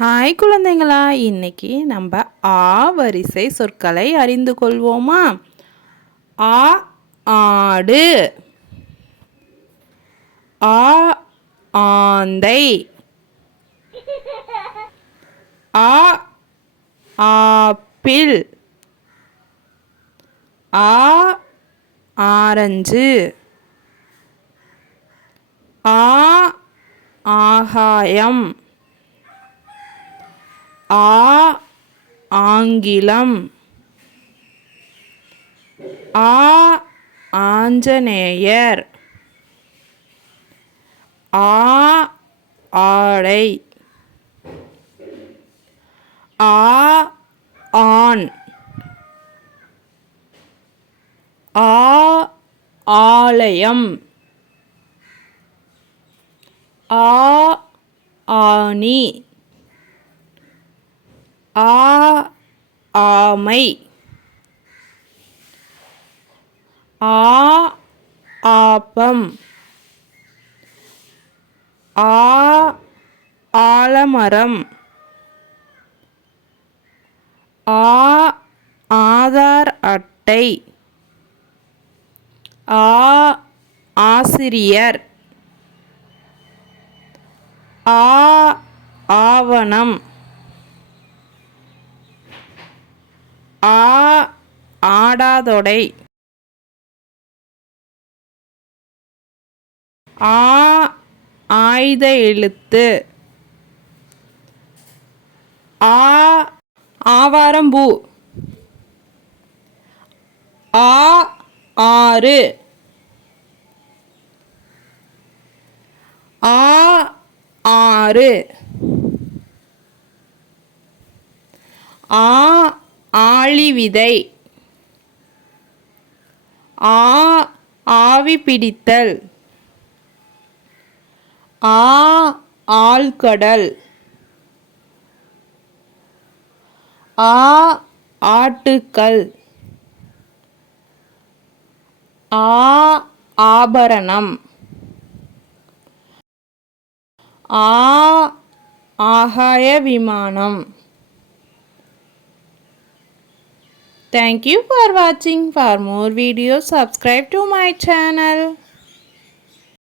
Hi குழந்தைங்களா, இன்னைக்கு நம்ம ஆ வரிசை சொற்களை அறிந்து கொள்வோமா? ஆ ஆடு, ஆ ஆந்தை, ஆ ஆப்பிள், ஆ ஆரஞ்சு, ஆ ஆகாயம், ஆ ஆங்கிலம், ஆ ஆஞ்சநேயர், ஆ ஆடை, ஆ ஆண், ஆ ஆலயம், ஆ ஆணி, ஆ ஆமை, ஆ ஆப்பம், ஆ ஆலமரம், ஆ ஆதார் அட்டை, ஆ ஆசிரியர், ஆ ஆவணம், ஆ ஆடாதொடை, ஆ ஆயுத எழுத்து, ஆ ஆவாரம்பூ, ஆ ஆறு, ஆ ஆறு, ஆ ஆளி விதை, ஆ ஆவி பிடித்தல், ஆ ஆழ்கடல், ஆ ஆட்டுக்கல், ஆ ஆபரணம், ஆ ஆகாய விமானம். Thank you for watching. For more videos, subscribe to my channel.